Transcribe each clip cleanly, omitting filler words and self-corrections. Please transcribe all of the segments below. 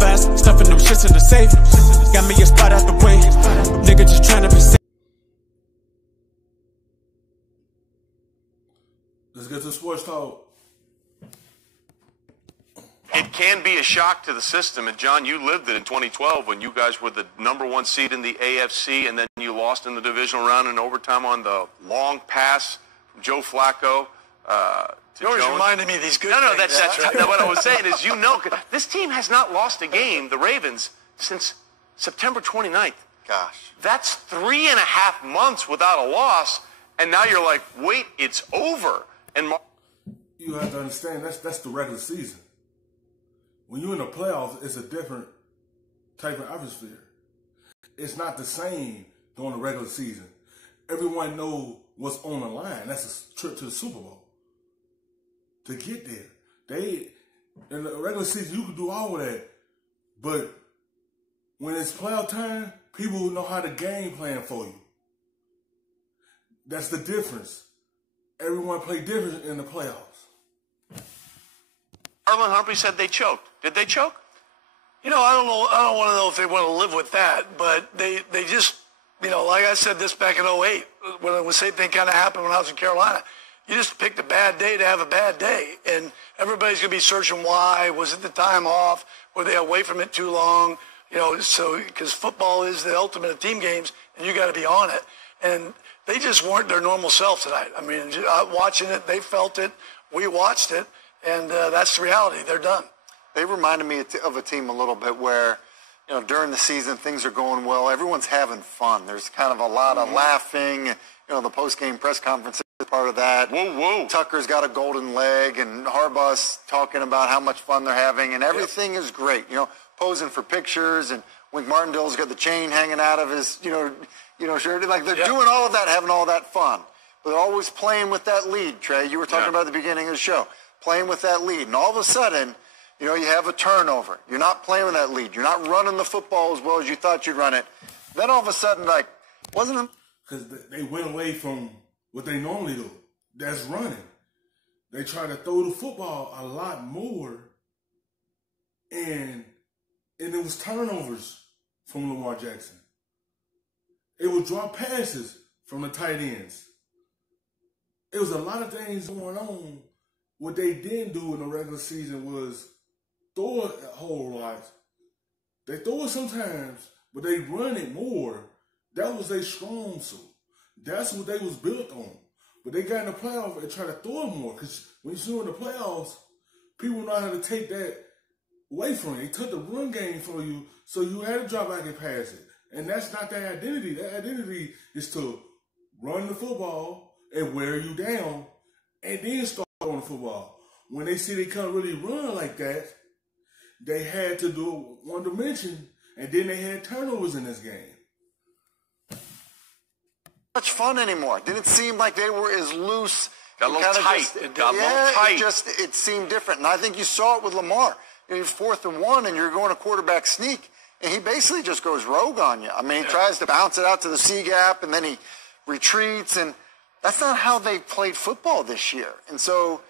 fast, stuffing them shits in the safe. Got me a spot out the way. Nigga just trying to be safe. Let's get to sports talk. It can be a shock to the system, and John, you lived it in 2012 when you guys were the #1 seed in the AFC, and then you lost in the divisional round in overtime on the long pass from Joe Flacco to You always Jones. reminded me of these good No, things. that's what I was saying is, you know, this team has not lost a game, the Ravens, since September 29th. Gosh. That's 3.5 months without a loss, and now you're like, wait, it's over. And You have to understand, that's the regular season. When you're in the playoffs, it's a different type of atmosphere. It's not the same during the regular season. Everyone knows what's on the line. That's a trip to the Super Bowl. To get there. In the regular season, you can do all of that. But when it's playoff time, people know how to game plan for you. That's the difference. Everyone play different in the playoffs. Marlon Humphrey said they choked. Did they choke? You know, I don't know. I don't want to know if they want to live with that, but they just, you know, like I said this back in 2008, when the same thing kind of happened when I was in Carolina. You just picked a bad day to have a bad day, and everybody's going to be searching why. Was it the time off? Were they away from it too long? You know, so because football is the ultimate of team games, and you got to be on it. And they just weren't their normal self tonight. I mean, watching it, they felt it. We watched it, and that's the reality. They're done. They reminded me of a team a little bit where, you know, during the season things are going well. Everyone's having fun. There's kind of a lot of laughing. You know, the post-game press conference is part of that. Whoa. Tucker's got a golden leg, and Harbaugh's talking about how much fun they're having, and everything is great. You know, posing for pictures, and Wink Martindale's got the chain hanging out of his, you know, shirt. Like they're doing all of that, having all that fun. But they're always playing with that lead, Trey. You were talking about at the beginning of the show, playing with that lead, and all of a sudden, you know, you have a turnover. You're not playing with that lead. You're not running the football as well as you thought you'd run it. Then all of a sudden, like, wasn't it? Because they went away from what they normally do. That's running. They try to throw the football a lot more, and it was turnovers from Lamar Jackson. It was drop passes from the tight ends. It was a lot of things going on. What they didn't do in the regular season was throw it a whole lot. They throw it sometimes, but they run it more. That was their strong suit. That's what they was built on. But they got in the playoffs and try to throw it more. Because when you see in the playoffs, people know how to take that away from you. They took the run game from you, so you had to drop back and pass it. And that's not their identity. Their identity is to run the football and wear you down and then start on the football. When they see they can't really run like that, they had to do it one dimension, and then they had turnovers in this game. Much fun anymore. Didn't seem like they were as loose. Got a little tight. It got a little tight. It seemed different. And I think you saw it with Lamar. You know, you're 4th and 1, and you're going a quarterback sneak, and he basically just goes rogue on you. I mean, he tries to bounce it out to the C gap, and then he retreats, and that's not how they played football this year. And so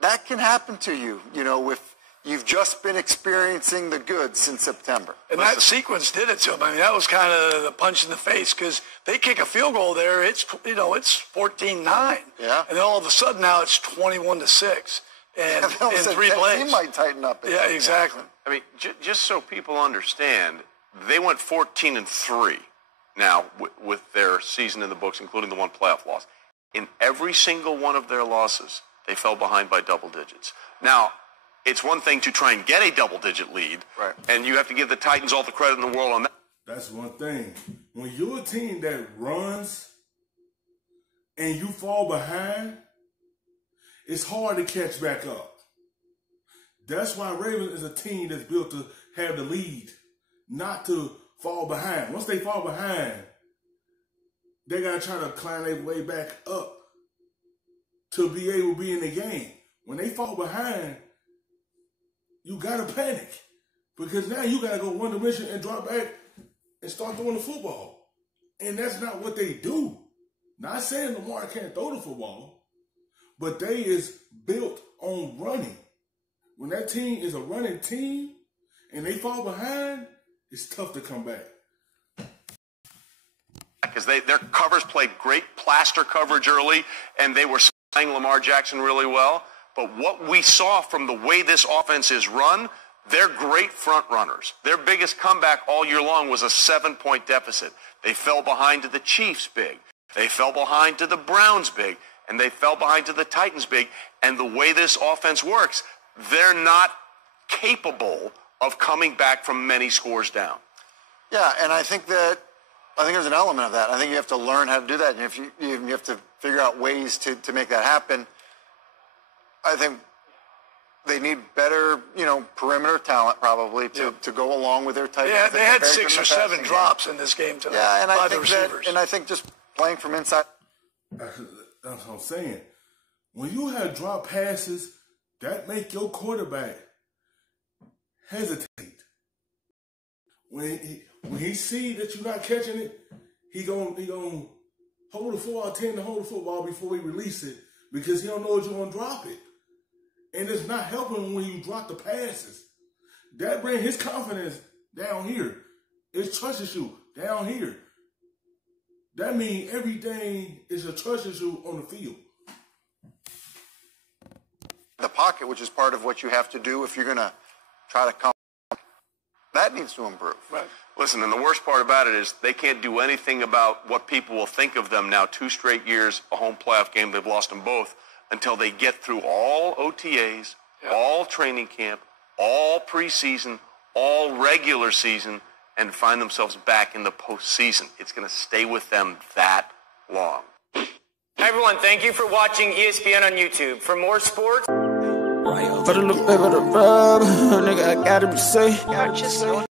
that can happen to you, you know, if you've just been experiencing the good since September. And that sequence did it to them. I mean, that was kind of the punch in the face because they kick a field goal there. It's, you know, it's 14-9. Yeah. And then all of a sudden now it's 21-6. And in 3 plays. He might tighten up. Yeah, exactly. I mean, just so people understand, they went 14-3 now with their season in the books, including the one playoff loss. In every single one of their losses, they fell behind by double digits. Now, it's one thing to try and get a double-digit lead, right, and you have to give the Titans all the credit in the world on that. That's one thing. When you're a team that runs and you fall behind, it's hard to catch back up. That's why Ravens is a team that's built to have the lead, not to fall behind. Once they fall behind, they got to try to climb their way back up to be able to be in the game. When they fall behind, you got to panic because now you got to go one dimension and drop back and start throwing the football. And that's not what they do. Not saying Lamar can't throw the football, but they is built on running. When that team is a running team and they fall behind, it's tough to come back. Because their covers played great plaster coverage early, and they were playing Lamar Jackson really well. But what we saw from the way this offense is run, they're great front runners. Their biggest comeback all year long was a 7-point deficit. They fell behind to the Chiefs big. They fell behind to the Browns big. And they fell behind to the Titans big. And the way this offense works, they're not capable of coming back from many scores down. Yeah, and I think there's an element of that. I think you have to learn how to do that. And if you have to figure out ways to make that happen. I think they need better, perimeter talent probably to go along with their tight ends. Yeah, they had 6 or 7 drops in this game tonight. Yeah, and I think just playing from inside. That's what I'm saying. When you have drop passes, that make your quarterback hesitate. When he see that you're not catching it, he gonna hold the football, tend to hold the football before he release it because he don't know if you're gonna drop it. And it's not helping when you drop the passes. That brings his confidence down here. It's trust issue down here. That means everything is a trust issue on the field. The pocket, which is part of what you have to do if you're going to try to come. That needs to improve. Right. Listen, and the worst part about it is they can't do anything about what people will think of them now. 2 straight years, a home playoff game, they've lost them both, until they get through all OTAs, all training camp, all preseason, all regular season, and find themselves back in the postseason. It's going to stay with them that long. Hi, everyone. Thank you for watching ESPN on YouTube. For more sports... For the look, baby, the rub, nigga, I gotta be safe.